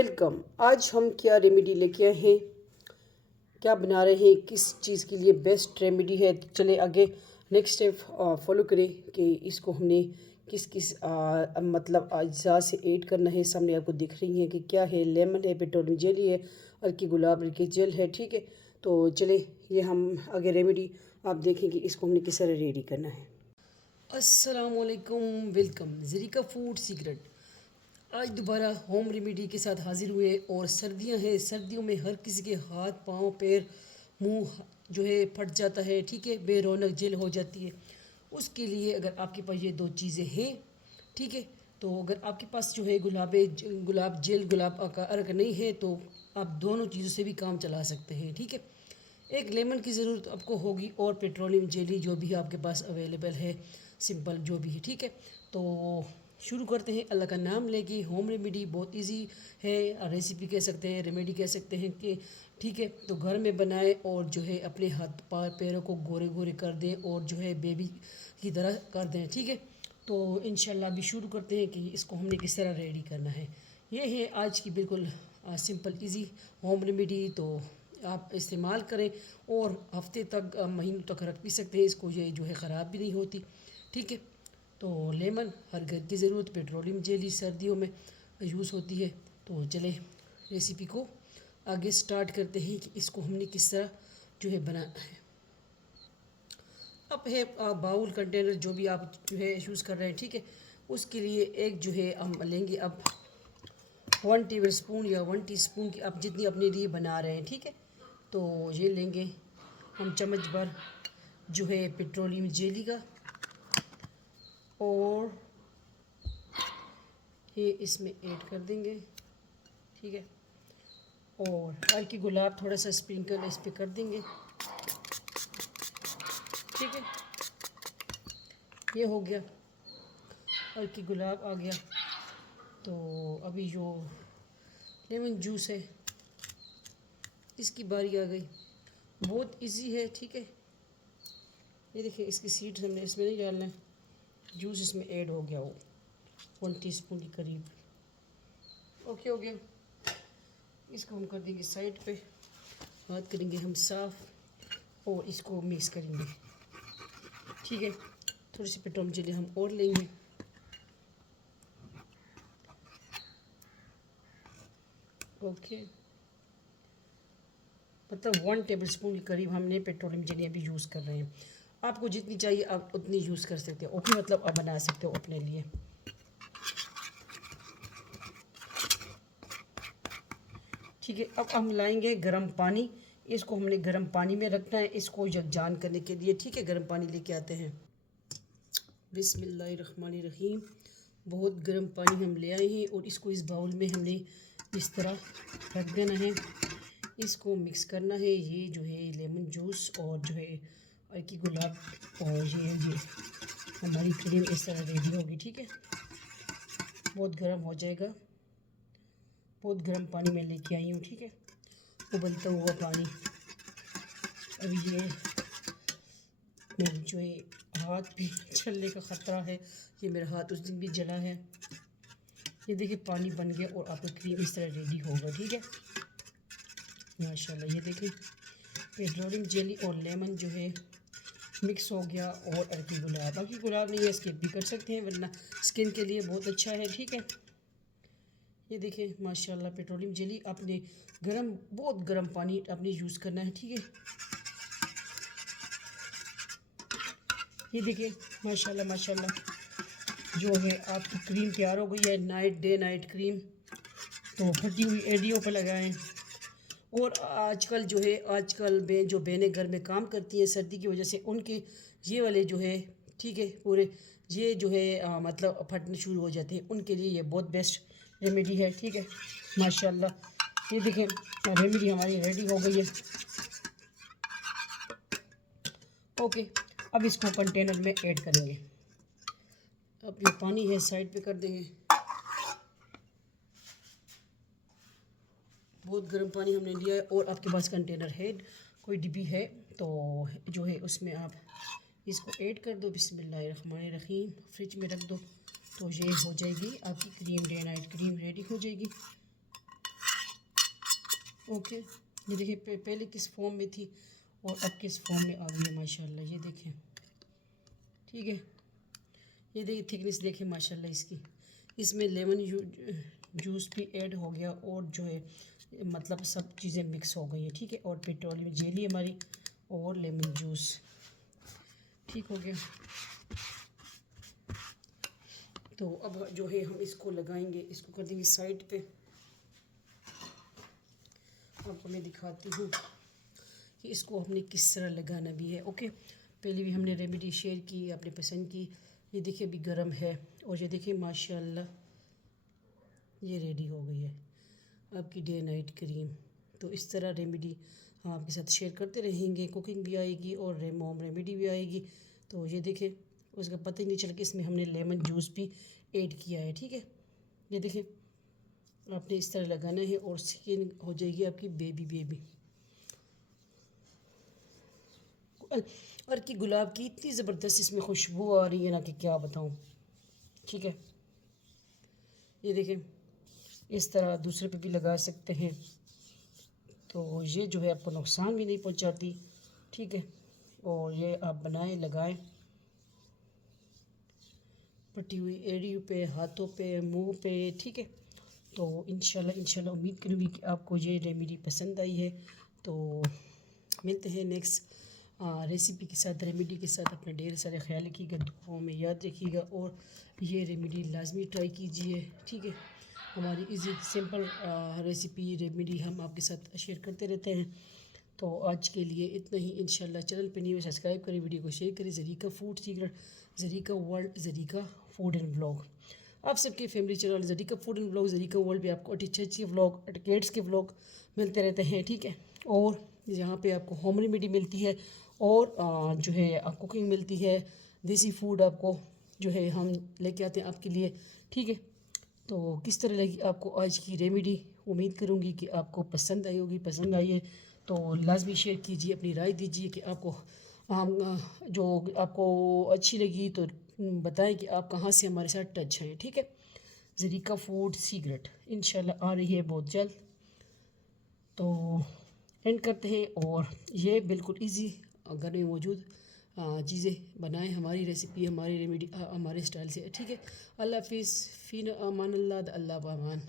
Welcome. आज हम क्या रेमेडी लेके आए हैं, क्या बना रहे हैं, किस चीज़ के लिए बेस्ट रेमेडी है। तो चले आगे नेक्स्ट स्टेप फॉलो करें कि इसको हमने किस किस मतलब अज्जा से ऐड करना है। सामने आपको दिख रही है कि क्या है, लेमन है, पेट्रोलियम जेली है, अर्की गुलाब अर्की जेल है। ठीक है, तो चले ये हम आगे रेमेडी आप देखें कि इसको हमने किस तरह रेडी करना है। अस्सलामुअलैकुम, वेलकम ज़रीका फूड सीक्रेट। आज दोबारा होम रेमेडी के साथ हाज़िर हुए और सर्दियां हैं। सर्दियों में हर किसी के हाथ पाँव पैर मुंह जो है फट जाता है। ठीक है, बेरौनक जेल हो जाती है। उसके लिए अगर आपके पास ये दो चीज़ें हैं, ठीक है, तो अगर आपके पास जो है गुलाब जेल गुलाब का अर्क नहीं है तो आप दोनों चीज़ों से भी काम चला सकते हैं। ठीक है, एक लेमन की ज़रूरत आपको होगी और पेट्रोलियम जेली जो भी आपके पास अवेलेबल है, सिंपल जो भी है। ठीक है, तो शुरू करते हैं अल्लाह का नाम लेके। होम रेमेडी बहुत इजी है, रेसिपी कह सकते हैं, रेमेडी कह सकते हैं कि ठीक है, तो घर में बनाएं और जो है अपने हाथ पैरों को गोरे गोरे कर दें और जो है बेबी की तरह कर दें। ठीक है, तो इंशाल्लाह अभी शुरू करते हैं कि इसको हमने किस तरह रेडी करना है। ये है आज की बिल्कुल सिंपल इजी होम रेमेडी। तो आप इस्तेमाल करें और हफ्ते तक महीनों तक रख भी सकते हैं इसको, ये जो है ख़राब भी नहीं होती। ठीक है, तो लेमन हर घर की ज़रूरत, पेट्रोलियम जेली सर्दियों में यूज़ होती है। तो चले रेसिपी को आगे स्टार्ट करते हैं कि इसको हमने किस तरह जो है बनाना है। अब है बाउल कंटेनर जो भी आप जो है यूज़ कर रहे हैं। ठीक है, उसके लिए एक जो है हम लेंगे अब 1 टेबल स्पून या 1 टीस्पून की, आप जितनी अपने लिए बना रहे हैं। ठीक है, तो ये लेंगे हम चम्मच भर जो है पेट्रोलियम जेली का, और ये इसमें ऐड कर देंगे। ठीक है, और हल्की गुलाब थोड़ा सा स्प्रिंकल इस पर कर देंगे। ठीक है, ये हो गया, हल्की गुलाब आ गया। तो अभी जो लेमन जूस है इसकी बारी आ गई। बहुत इजी है। ठीक है, ये देखिए इसकी सीड्स हमने इसमें नहीं डालना है, जूस इसमें ऐड हो गया, वो 1 टीस्पून के करीब। ओके हो गया, इसको हम कर देंगे साइड पे, हाथ करेंगे हम साफ़ और इसको मिक्स करेंगे। ठीक है, थोड़ी सी पेट्रोलियम जेली हम और लेंगे। ओके, मतलब 1 टेबल स्पून के करीब हमने पेट्रोलियम जेली अभी यूज़ कर रहे हैं। आपको जितनी चाहिए आप उतनी यूज़ कर सकते हो, ओके, मतलब आप बना सकते हो अपने लिए। ठीक है, अब हम लाएंगे गर्म पानी। इसको हमने गर्म पानी में रखना है, इसको यकजान करने के लिए। ठीक है, गर्म पानी लेके आते हैं। बिस्मिल्लाहिर्रहमानिर्रहीम। बहुत गर्म पानी हम ले आए हैं और इसको इस बाउल में हमने इस तरह रख देना है। इसको मिक्स करना है। ये जो है लेमन जूस और जो है अर्की गुलाब और ये हमारी क्रीम इस तरह रेडी होगी। ठीक है, बहुत गर्म हो जाएगा। बहुत गर्म पानी में लेके आई हूँ। ठीक है, उबलता हुआ पानी। अब ये जो है हाथ भी जलने का ख़तरा है, ये मेरा हाथ उस दिन भी जला है। ये देखिए पानी बन गया और आपका क्रीम इस तरह रेडी होगा। ठीक है, माशाल्लाह, ये देखिए पेट्रोलियम जेली और लेमन जो है मिक्स हो गया। और अर्की गुलाब नहीं है, स्किप भी कर सकते हैं वरना स्किन के लिए बहुत अच्छा है। ठीक है, ये देखिए माशाल्लाह पेट्रोलियम जेली आपने बहुत गर्म पानी आपने यूज़ करना है। ठीक है, ये देखिए माशाल्लाह माशाल्लाह जो है आपकी क्रीम तैयार हो गई है। नाइट क्रीम तो फटी हुई एडियो पर लगाएं। और आजकल जो बहनें घर में काम करती हैं सर्दी की वजह से, उनके ये वाले जो है, ठीक है, पूरे ये जो है मतलब फटने शुरू हो जाते हैं, उनके लिए ये बहुत बेस्ट रेमेडी है। ठीक है, माशाल्लाह, ये देखें रेमेडी हमारी रेडी हो गई है। ओके, अब इसको कंटेनर में ऐड करेंगे। अब ये पानी है साइड पे कर देंगे। बहुत गर्म पानी हमने लिया है और आपके पास कंटेनर है, कोई डिब्बी है तो जो है उसमें आप इसको ऐड कर दो। बिस्मिल्लाहिर्रहमानिर्रहीम, फ्रिज में रख दो तो ये हो जाएगी आपकी cream, day night cream ready हो जाएगी। ओके, ये देखिए पहले किस फॉर्म में थी और अब किस फॉर्म में आ गई है माशाल्लाह। ये देखें, ठीक है, ये देखिए थिकनेस देखें माशाल्लाह इसकी। इसमें लेमन जूस भी ऐड हो गया और जो है मतलब सब चीज़ें मिक्स हो गई हैं, ठीक है। और पेट्रोलियम जेली हमारी और लेमन जूस ठीक हो गया। तो अब जो है हम इसको लगाएंगे, इसको कर देंगे साइड पे। आपको मैं दिखाती हूँ कि इसको हमने किस तरह लगाना भी है। ओके, पहले भी हमने रेमेडी शेयर की, आपने पसंद की। ये देखिए अभी गर्म है और ये देखिए माशाल्लाह ये रेडी हो गई है आपकी डे नाइट क्रीम। तो इस तरह रेमेडी हम आपके साथ शेयर करते रहेंगे, कुकिंग भी आएगी और होम रेमेडी भी आएगी। तो ये देखिए उसका पता ही नहीं चला कि इसमें हमने लेमन जूस भी ऐड किया है, ठीक है। ये देखिए आपने इस तरह लगाना है और स्किन हो जाएगी आपकी बेबी बेबी। और की गुलाब की इतनी ज़बरदस्त इसमें खुशबू आ रही है ना कि क्या बताऊँ, ठीक है। ये देखें इस तरह दूसरे पे भी लगा सकते हैं, तो ये जो है आपको नुकसान भी नहीं पहुंचाती, ठीक है। और ये आप बनाएं, लगाएं पटी हुई एड़ियों पे, हाथों पे, मुंह पे, ठीक है। तो इंशाल्लाह उम्मीद करूँगी कि आपको ये रेमेडी पसंद आई है। तो मिलते हैं नेक्स्ट रेसिपी के साथ, रेमेडी के साथ। अपना ढेर सारे ख्याल रखिएगा, दुआओं में याद रखिएगा और ये रेमेडी लाजमी ट्राई कीजिए, ठीक है। हमारी इजी सिंपल रेसिपी रेमेडी हम आपके साथ शेयर करते रहते हैं। तो आज के लिए इतना ही। इंशाल्लाह चैनल पे नहीं हो सब्सक्राइब करें, वीडियो को शेयर करें। Zarika food secret, Zarika world, Zarika food and blog, आप सबके family channel Zarika food and blog, Zarika world पे आपको अच्छे व्लॉग, एटिकेट्स के व्लॉग मिलते रहते हैं, ठीक है। और यहाँ पे आपको होम रेमेडी मिलती है और जो है कुकिंग मिलती है, देसी फूड आपको जो है हम लेके आते हैं आपके लिए, ठीक है। तो किस तरह लगी आपको आज की रेमेडी, उम्मीद करूँगी कि आपको पसंद आई होगी। पसंद आई है तो लाजमी शेयर कीजिए, अपनी राय दीजिए कि आपको जो आपको अच्छी लगी तो बताएं कि आप कहाँ से हमारे साथ टच हैं, ठीक है। ज़रीका फूड सीक्रेट इंशाल्लाह आ रही है बहुत जल्द। तो एंड करते हैं और ये बिल्कुल इजी घर में मौजूद चीज़ें बनाएं, हमारी रेसिपी, हमारी रेमेडी हमारे स्टाइल से, ठीक है। अल्लाह हाफिज़, फ़ीन अमान अल्लाह, अल्लाह पामान।